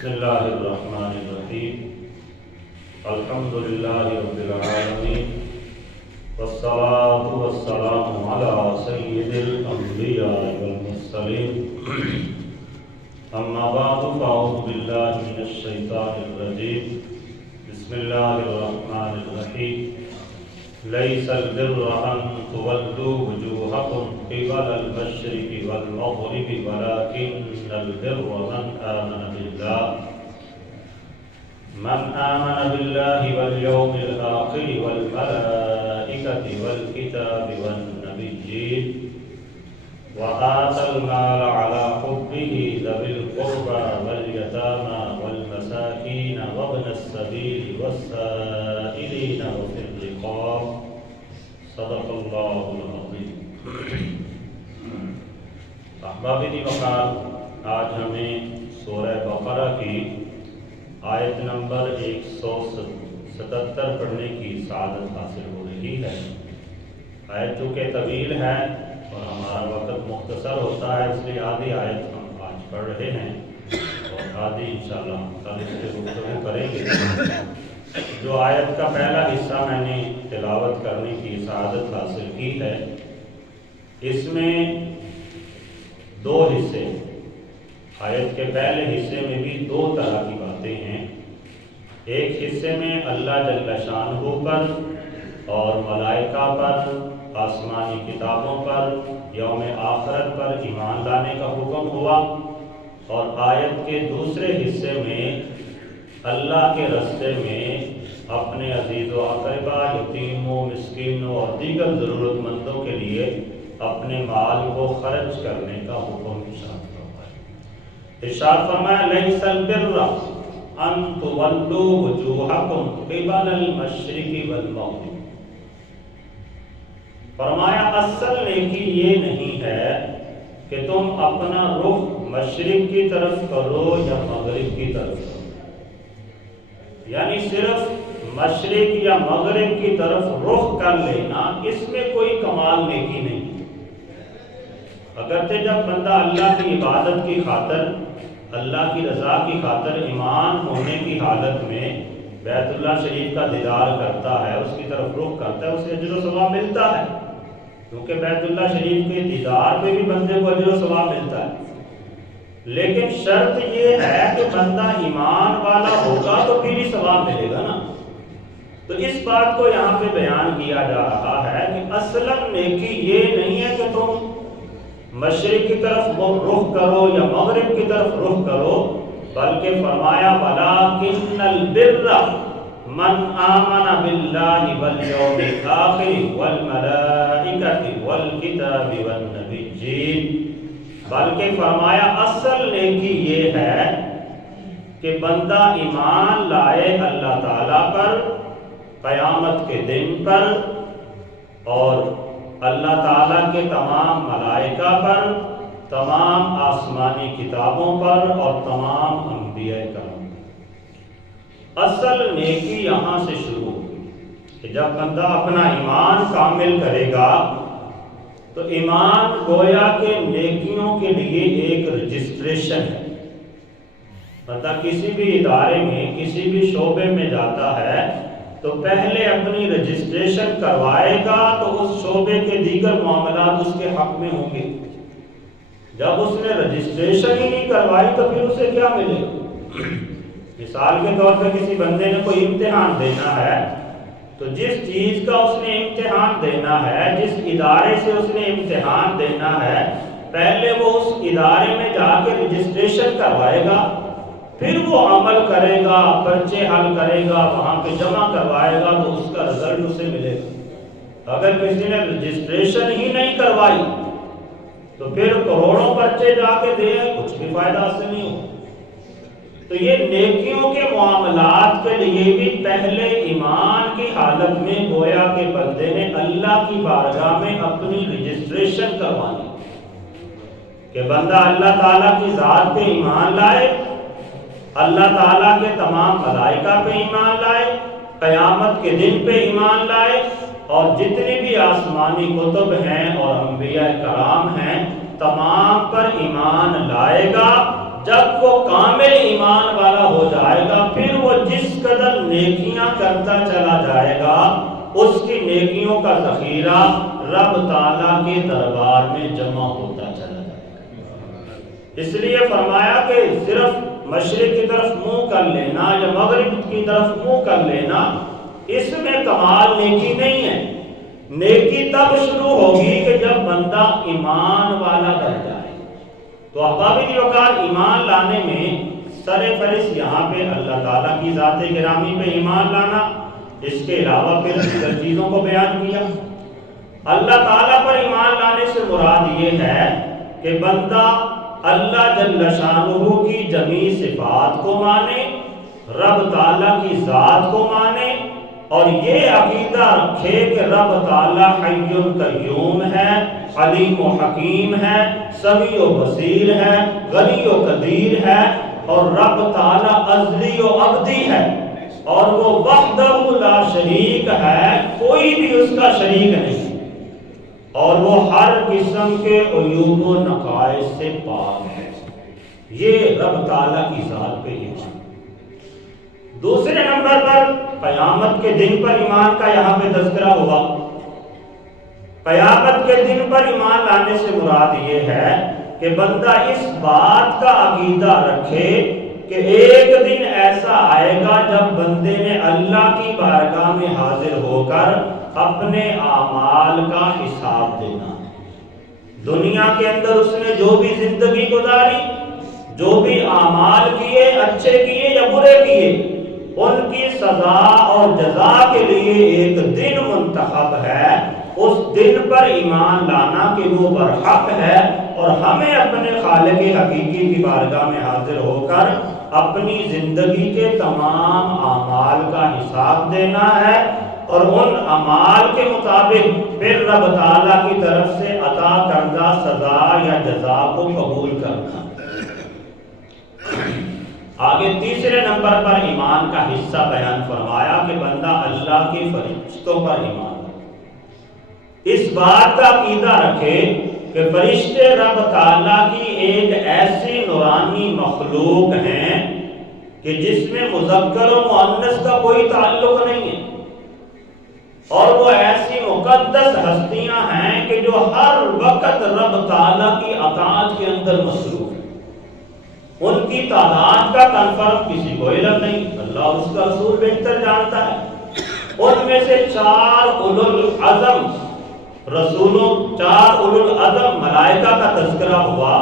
بسم اللہ الرحمن الرحیم الحمد للہ رب العالمین والصلاة والسلام علی سید الانبیاء والمرسلین اما بعد فاعوذ باللہ من الشیطان الرجیم بسم اللہ الرحمن الرحیم لیس البر ان تولوا وجوہکم قبل المشرق والمغرب ولكن البر من آمن بالله واليوم الآخر والملائكة والكتاب والنبيين وآتى المال على حبه ذوي القربى واليتامى والمساكين وابن السبيل والسائلين وفي الرقاب صدق الله العظيم. احباب دی وقار آج ہمیں سورہ بقرہ کی آیت نمبر 177 پڑھنے کی سعادت حاصل ہو رہی ہے. آیت چونکہ طویل ہے اور ہمارا وقت مختصر ہوتا ہے، اس لیے آدھی آیت ہم آج پڑھ رہے ہیں اور آدھی انشاءاللہ کل اس پہ گفتگو کریں گے. جو آیت کا پہلا حصہ میں نے تلاوت کرنے کی سعادت حاصل کی ہے، اس میں دو حصے. آیت کے پہلے حصے میں بھی دو طرح کی باتیں ہیں. ایک حصے میں اللہ جل شانہ پر اور ملائکہ پر، آسمانی کتابوں پر، یوم آخرت پر ایمان لانے کا حکم ہوا، اور آیت کے دوسرے حصے میں اللہ کے راستے میں اپنے عزیز و اقربا، یتیموں، مسکینوں اور دیگر ضرورت مندوں کے لیے اپنے مال کو خرچ کرنے کا حکم ارشاد فرمایا لیس البر ان تولوا وجوہکم قبل المشرق والمغرب. فرمایا اصل نیکی یہ نہیں ہے کہ تم اپنا رخ مشرق کی طرف کرو یا مغرب کی طرف کرو، یعنی صرف مشرق یا مغرب کی طرف رخ کر لینا، اس میں کوئی کمال نیکی نہیں. اگرچہ جب بندہ اللہ کی عبادت کی خاطر، اللہ کی رضا کی خاطر ایمان ہونے کی حالت میں بیت اللہ شریف کا دیدار کرتا ہے، اس کی طرف رخ کرتا ہے، اسے اجر و ثواب ملتا ہے، کیونکہ بیت اللہ شریف کے دیدار پہ بھی بندے کو اجر و ثواب ملتا ہے. لیکن شرط یہ ہے کہ بندہ ایمان والا ہوگا تو پھر ہی ثواب ملے گا نا. تو اس بات کو یہاں پہ بیان کیا جا رہا ہے کہ اصل نیکی یہ نہیں ہے کہ تم مشرق کی طرف رخ کرو یا مغرب کی طرف رخ کرو، بلکہ فرمایا وَلَٰكِنَّ الْبِرَّ مَنْ آمَنَ بِاللَّهِ وَالْيَوْمِ الْآخِرِ وَالْمَلَائِكَةِ وَالْكِتَابِ وَالنَّبِيِّينَ. بلکہ فرمایا اصل نیکی یہ ہے کہ بندہ ایمان لائے اللہ تعالیٰ پر، قیامت کے دن پر، اور اللہ تعالیٰ کے تمام ملائکہ پر، تمام آسمانی کتابوں پر اور تمام انبیاء کرام پر. اصل نیکی یہاں سے شروع ہوگی کہ جب بندہ اپنا ایمان کامل کرے گا تو ایمان گویا کہ نیکیوں کے لیے ایک رجسٹریشن ہے. بندہ کسی بھی ادارے میں، کسی بھی شعبے میں جاتا ہے تو پہلے اپنی رجسٹریشن کروائے گا تو اس شعبے کے دیگر معاملات اس کے حق میں ہوں گے. جب اس نے رجسٹریشن ہی نہیں کروائی تو پھر اسے کیا ملے گا؟ مثال کے طور پہ کسی بندے نے کوئی امتحان دینا ہے تو جس چیز کا اس نے امتحان دینا ہے، جس ادارے سے اس نے امتحان دینا ہے، پہلے وہ اس ادارے میں جا کے رجسٹریشن کروائے گا، پھر وہ عمل کرے گا، پرچے حل کرے گا، وہاں پہ جمع کروائے گا تو اس کا رزلٹ اسے ملے گا. اگر کسی نے رجسٹریشن ہی نہیں کروائی تو پھر کروڑوں پرچے جا کے دے، کچھ بھی فائدہ حاصل نہیں ہو. تو یہ نیکیوں کے معاملات کے لیے بھی پہلے ایمان کی حالت میں گویا کہ بندے نے اللہ کی بارگاہ میں اپنی رجسٹریشن کروانی کہ بندہ اللہ تعالیٰ کی ذات پہ ایمان لائے، اللہ تعالیٰ کے تمام ملائکہ پہ ایمان لائے، قیامت کے دن پہ ایمان لائے، اور جتنی بھی آسمانی کتب ہیں اور انبیاء کرام ہیں تمام پر ایمان لائے گا. جب وہ کامل ایمان والا ہو جائے گا پھر وہ جس قدر نیکیاں کرتا چلا جائے گا اس کی نیکیوں کا ذخیرہ رب تعالیٰ کے دربار میں جمع ہوتا چلا جائے گا۔ اس لیے فرمایا کہ صرف مشرق کی طرف منہ کر لینا یا مغرب کی طرف منہ کر لینا اس میں کمال نیکی نہیں ہے۔ نیکی تب شروع ہوگی کہ جب بندہ ایمان والا بن جائے۔ تو احباب وقار ایمان لانے میں سر فہرست یہاں پہ اللہ تعالیٰ کی ذات گرامی پہ ایمان لانا، اس کے علاوہ پھر دیگر چیزوں کو بیان کیا۔ اللہ تعالیٰ پر ایمان لانے سے مراد یہ ہے کہ بندہ اللہ جل شانہ کی جمیع صفات کو مانے، رب تعالیٰ کی ذات کو مانے، اور یہ عقیدہ رکھے کہ رب تعالیٰ حی قیوم ہے، علیم و حکیم ہے، سمیع و بصیر ہے، غنی و قدیر ہے، اور رب تعالیٰ ازلی و ابدی ہے، اور وہ وحدہ لا شریک ہے، کوئی بھی اس کا شریک نہیں، اور وہ ہر قسم کے عیوب و نقائص سے پاک ہے۔ یہ رب تعالیٰ کی ذات پہ ایمان۔ دوسرے نمبر پر قیامت کے دن پر ایمان کا یہاں پہ تذکرہ ہوا۔ قیامت کے دن پر ایمان لانے سے مراد یہ ہے کہ بندہ اس بات کا عقیدہ رکھے کہ ایک دن ایسا آئے گا جب بندے نے اللہ کی بارگاہ میں حاضر ہو کر اپنے اعمال کا حساب دینا۔ دنیا کے اندر اس نے جو بھی زندگی گزاری، جو بھی اعمال کیے، اچھے کیے یا برے کیے، ان کی سزا اور جزا کے لیے ایک دن منتخب ہے۔ اس دن پر ایمان لانا کہ وہ برحق ہے، اور ہمیں اپنے خالق حقیقی کی بارگاہ میں حاضر ہو کر اپنی زندگی کے تمام اعمال کا حساب دینا ہے، اور ان اعمال کے مطابق پھر رب تعالیٰ کی طرف سے عطا کردہ سزا یا جزا کو قبول کرنا۔ آگے تیسرے نمبر پر ایمان کا حصہ بیان فرمایا کہ بندہ اللہ کے فرشتوں پر ایمان رکھے، اس بات کا عقیدہ رکھے کہ فرشتے رب تعالیٰ کی ایک ایسی نورانی مخلوق ہیں کہ جس میں مذکر و مؤنث کا کوئی تعلق نہیں ہے، اور وہ ایسی مقدس ہستیاں ہیں کہ جو ہر وقت رب تعالیٰ کی اطاعت کے اندر مصروف ہیں۔ ان کی تعداد کا کنفرم کسی کو علم نہیں، اللہ اور اس کا رسول بہتر جانتا ہے۔ ان میں سے 4 اولو العزم رسولوں، 4 اولو العزم ملائکہ کا تذکرہ ہوا۔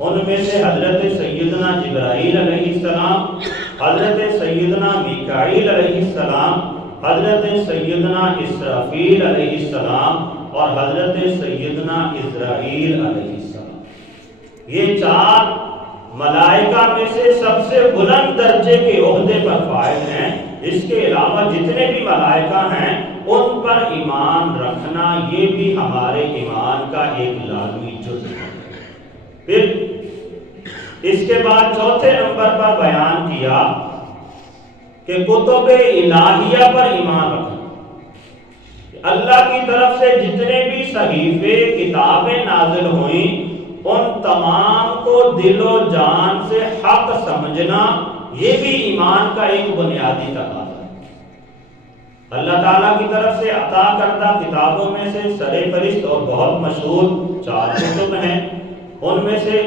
ان میں سے حضرت سیدنا جبرائیل علیہ السلام، حضرت سیدنا میکائیل علیہ السلام، حضرت سیدنا اسرافیل علیہ السلام، اور حضرت سیدنا اسرائیل علیہ السلام۔ یہ 4 ملائکہ میں سے سب سے بلند درجے کے عہدے پر فائز ہیں۔ اس کے علاوہ جتنے بھی ملائکہ ہیں ان پر ایمان رکھنا یہ بھی ہمارے ایمان کا ایک لازمی جزء ہے۔ پھر اس کے بعد چوتھے نمبر پر بیان کیا کہ کتب الہیہ پر ایمان رکھنا، اللہ کی طرف سے جتنے بھی صحیفے کتابیں نازل ہوئیں ان تمام کو دل و جان سے حق سمجھنا یہ بھی ایمان کا ایک بنیادی تقاضا ہے۔ اللہ تعالیٰ کی طرف سے عطا کردہ کتابوں میں سے سرفہرست اور بہت مشہور 4 کتب ہیں۔ ان میں سے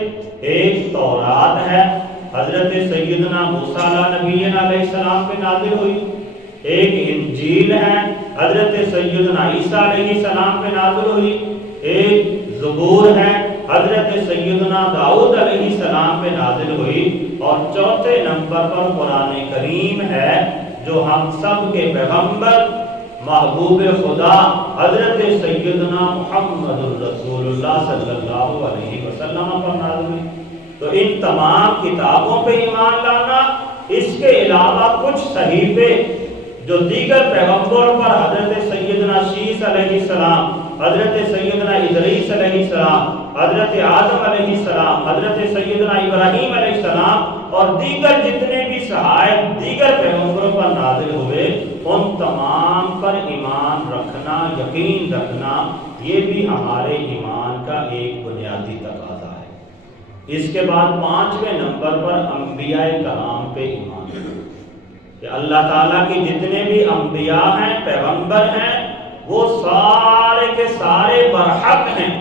ایک تورات ہے، حضرت سیدنا موسیٰ نبینا علیہ السلام پہ نازل ہوئی۔ ایک انجیل ہے، حضرت سیدنا عیسیٰ علیہ السلام پہ نازل ہوئی۔ ایک زبور ہے، حضرت سیدنا داؤد علیہ السلام پہ نازل ہوئی۔ اور چوتھے نمبر پر قرآن کریم ہے جو ہم سب کے پیغمبر محبوب خدا حضرت سیدنا محمد رسول اللہ صلی اللہ علیہ وسلم پر نازل ہوئی۔ تو ان تمام کتابوں پہ ایمان لانا، اس کے علاوہ کچھ صحیفے جو دیگر پیغمبروں پر حضرت سیدنا شیس علیہ السلام، حضرت سیدنا ادریس علیہ السلام، حضرت آدم علیہ السلام، حضرت سیدنا ابراہیم علیہ السلام اور دیگر جتنے بھی صحائف دیگر پیغمبروں پر نازل ہوئے ان تمام پر ایمان رکھنا، یقین رکھنا یہ بھی ہمارے ایمان کا ایک بنیادی تقاضا ہے۔ اس کے بعد 5ویں نمبر پر انبیاء کرام پہ ایمان کہ اللہ تعالیٰ کی جتنے بھی انبیاء ہیں، پیغمبر ہیں، وہ سارے کے سارے برحق ہیں،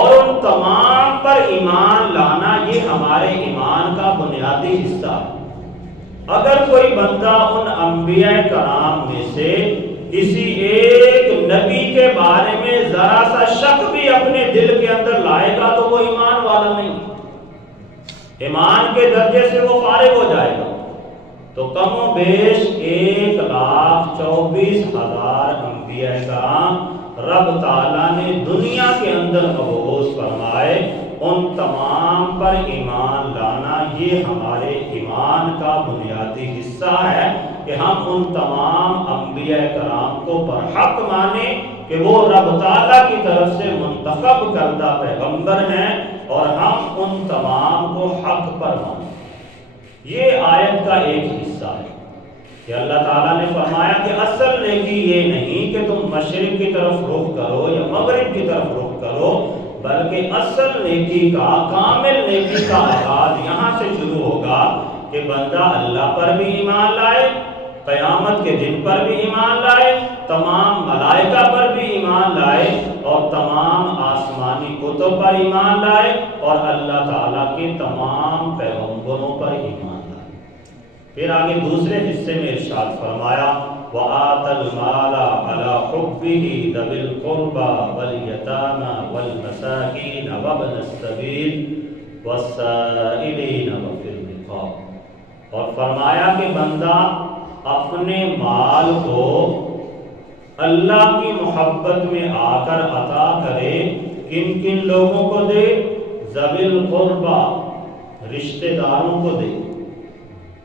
اور ان تمام پر ایمان لانا یہ ہمارے ایمان کا بنیادی حصہ ہے۔ اگر کوئی بندہ ان انبیاء کرام میں سے کسی ایک نبی کے بارے میں ذرا سا شک بھی اپنے دل کے اندر لائے گا تو وہ ایمان والا نہیں، ایمان کے درجے سے وہ فارغ ہو جائے گا۔ تو کم و بیش 1,24,000 انبیاء کرام رب تعالیٰ نے دنیا کے اندر مبعوث فرمائے، ان تمام پر ایمان لانا یہ ہمارے ایمان کا بنیادی حصہ ہے کہ ہم ان تمام انبیاء کرام کو برحق مانیں کہ وہ رب تعالیٰ کی طرف سے منتخب کردہ پیغمبر ہیں، اور ہم ان تمام کو حق پر مانیں۔ یہ آیت کا ایک حصہ ہے کہ اللہ تعالیٰ نے فرمایا کہ اصل نیکی یہ نہیں کہ تم مشرق کی طرف رخ کرو یا مغرب کی طرف رخ کرو، بلکہ اصل نیکی کا، کامل نیکی کا آغاز یہاں سے شروع ہوگا کہ بندہ اللہ پر بھی ایمان لائے، قیامت کے دن پر بھی ایمان لائے، تمام ملائکہ پر بھی ایمان لائے، اور تمام آسمانی کتب پر ایمان لائے، اور اللہ تعالیٰ کے تمام پیغمبروں پر ایمان لائے۔ پھر آگے دوسرے حصے میں ارشاد فرمایا وَآتَى الْمَالَ عَلَى حُبِّهِ ذَوِي الْقُرْبَى وَالْيَتَامَى وَالْمَسَاكِينَ وَابْنَ السَّبِيلِ وَالسَّائِلِينَ وَفِي الرِّقَابِ، اور فرمایا کہ بندہ اپنے مال کو اللہ کی محبت میں آ کر عطا کرے۔ کن کن لوگوں کو دے؟ ذوی القربہ، رشتہ داروں کو دے،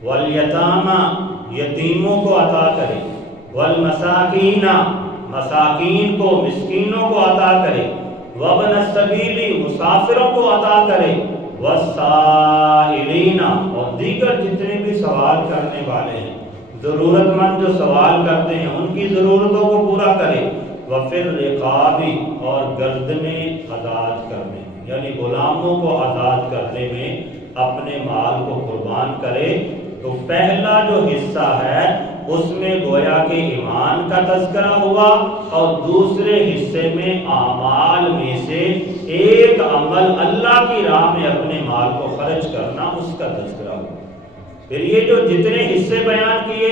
والیتامہ، یتیموں کو عطا کرے، والمساکین، مساکین کو، مسکینوں کو عطا کرے، وابن السبیل، مسافروں کو عطا کرے، والسائلین، اور دیگر جتنے بھی سوال کرنے والے ہیں، ضرورت مند جو سوال کرتے ہیں ان کی ضرورتوں کو پورا کرے، وفی الرقاب، اور گردنیں آزاد کرنے یعنی غلاموں کو آزاد کرنے میں اپنے مال کو قربان کرے۔ تو پہلا جو حصہ ہے اس میں گویا کہ ایمان کا تذکرہ ہوا، اور دوسرے حصے میں اعمال میں سے ایک عمل اللہ کی راہ میں اپنے مال کو خرچ کرنا، اس کا تذکرہ ہوا۔ پھر یہ جو جتنے حصے بیان کیے،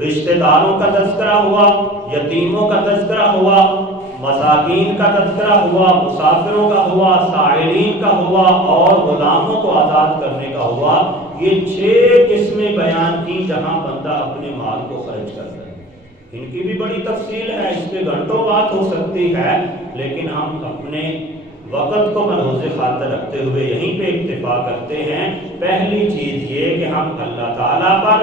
رشتہ داروں کا تذکرہ ہوا، یتیموں کا تذکرہ ہوا، مساکین کا تذکرہ ہوا، مسافروں کا ہوا، سائلین کا ہوا، اور غلاموں کو آزاد کرنے کا ہوا۔ یہ 6 قسمیں بیان کی جہاں بندہ اپنے مال کو خرچ کرتا ہے۔ ان کی بھی بڑی تفصیل ہے، اس پہ گھنٹوں بات ہو سکتی ہے، لیکن ہم اپنے وقت کو ملحوظ خاطر رکھتے ہوئے یہیں پہ اکتفا کرتے ہیں۔ پہلی چیز یہ کہ ہم اللہ تعالیٰ پر،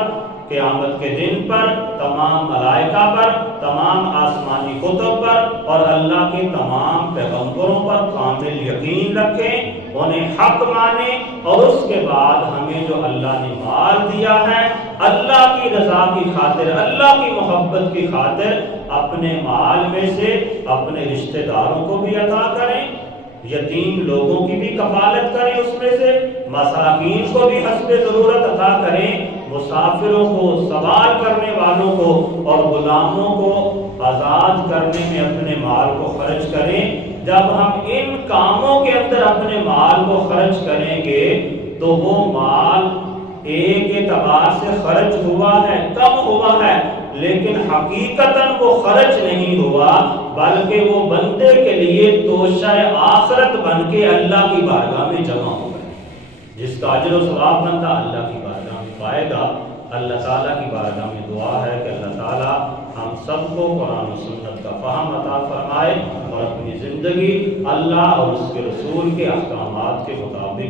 قیامت کے دن پر، تمام ملائکہ پر، تمام آسمانی کتب پر، اور اللہ کے تمام پیغمبروں پر کامل یقین رکھیں، انہیں حق مانیں، اور اس کے بعد ہمیں جو اللہ نے مال دیا ہے اللہ کی رضا کی خاطر، اللہ کی محبت کی خاطر، اپنے مال میں سے اپنے رشتہ داروں کو بھی عطا کریں، یتیم لوگوں کی بھی کفالت کریں، اس میں سے مساکین کو بھی حسب ضرورت عطا کریں، مسافروں کو، سوال کرنے والوں کو، اور غلاموں کو آزاد کرنے میں اپنے مال کو خرچ کریں۔ جب ہم ان کاموں کے اندر اپنے مال کو خرچ کریں گے تو وہ مال ایک اعتبار سے خرچ ہوا ہے، کم ہوا ہے، لیکن حقیقتاً وہ خرچ نہیں ہوا، بلکہ وہ بندے کے لیے توشہ آخرت بن کے اللہ کی بارگاہ میں جمع ہو گئے، جس کا اجر و ثواب بندہ اللہ کی بارگاہ میں پائے گا۔ اللہ تعالیٰ کی بارگاہ میں دعا ہے کہ اللہ تعالیٰ ہم سب کو قرآن و سنت کا فہم عطا فرمائے، اور اپنی زندگی اللہ اور اس کے رسول کے احکامات کے مطابق